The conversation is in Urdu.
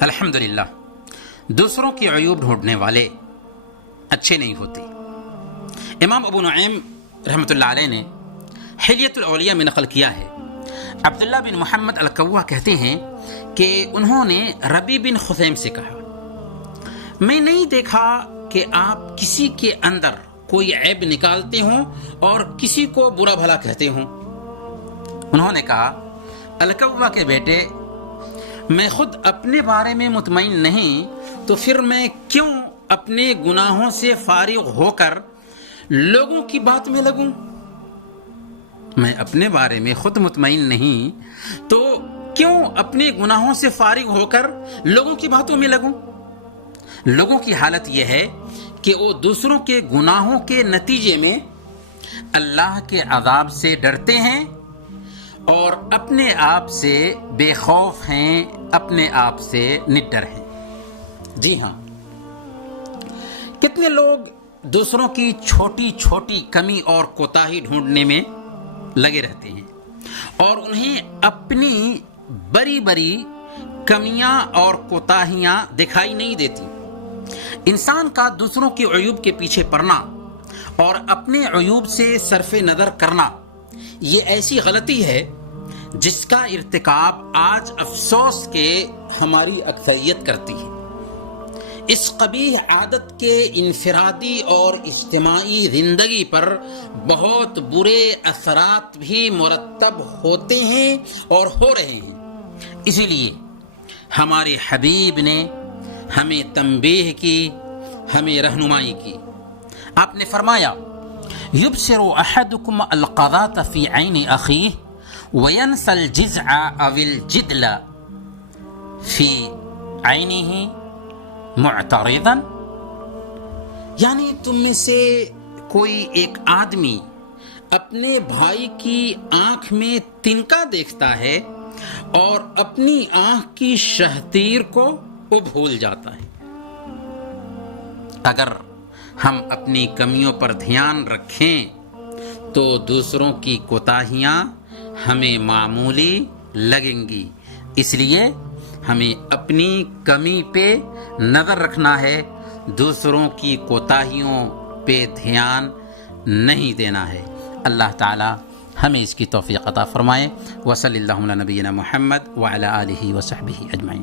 الحمدللہ دوسروں کے عیوب ڈھونڈنے والے اچھے نہیں ہوتے۔ امام ابو نعیم رحمۃ اللہ علیہ نے حلیۃ الاولیاء میں نقل کیا ہے، عبداللہ بن محمد الکوہ کہتے ہیں کہ انہوں نے ربیع بن خثیم سے کہا، میں نہیں دیکھا کہ آپ کسی کے اندر کوئی عیب نکالتے ہوں اور کسی کو برا بھلا کہتے ہوں۔ انہوں نے کہا، الکوہ کے بیٹے، میں خود اپنے بارے میں مطمئن نہیں تو پھر میں کیوں اپنے گناہوں سے فارغ ہو کر لوگوں کی بات میں لگوں؟ میں اپنے بارے میں خود مطمئن نہیں تو کیوں اپنے گناہوں سے فارغ ہو کر لوگوں کی باتوں میں لگوں؟ لوگوں کی حالت یہ ہے کہ وہ دوسروں کے گناہوں کے نتیجے میں اللہ کے عذاب سے ڈرتے ہیں اور اپنے آپ سے بے خوف ہیں، اپنے آپ سے نڈر ہیں۔ جی ہاں، کتنے لوگ دوسروں کی چھوٹی چھوٹی کمی اور کوتاہی ڈھونڈنے میں لگے رہتے ہیں اور انہیں اپنی بڑی بڑی کمیاں اور کوتاہیاں دکھائی نہیں دیتی۔ انسان کا دوسروں کے عیوب کے پیچھے پڑنا اور اپنے عیوب سے صرف نظر کرنا یہ ایسی غلطی ہے جس کا ارتکاب آج افسوس کے ہماری اکثریت کرتی ہے۔ اس قبیح عادت کے انفرادی اور اجتماعی زندگی پر بہت برے اثرات بھی مرتب ہوتے ہیں اور ہو رہے ہیں۔ اسی لیے ہمارے حبیب نے ہمیں تنبیہ کی، ہمیں رہنمائی کی۔ آپ نے فرمایا، یبصر احدکم القذاة فی عین اخیہ وینسی الجزع او الجدل فی عینہ معترضا، یعنی تم میں سے کوئی ایک آدمی اپنے بھائی کی آنکھ میں تنکا دیکھتا ہے اور اپنی آنکھ کی شہتیر کو وہ بھول جاتا ہے۔ اگر ہم اپنی کمیوں پر دھیان رکھیں تو دوسروں کی کوتاہیاں ہمیں معمولی لگیں گی، اس لیے ہمیں اپنی کمی پہ نظر رکھنا ہے، دوسروں کی کوتاہیوں پہ دھیان نہیں دینا ہے۔ اللہ تعالی ہمیں اس کی توفیق عطا فرمائے۔ وصلی اللہ علی نبینا محمد وعلی آلہ وصحبہ اجمعین۔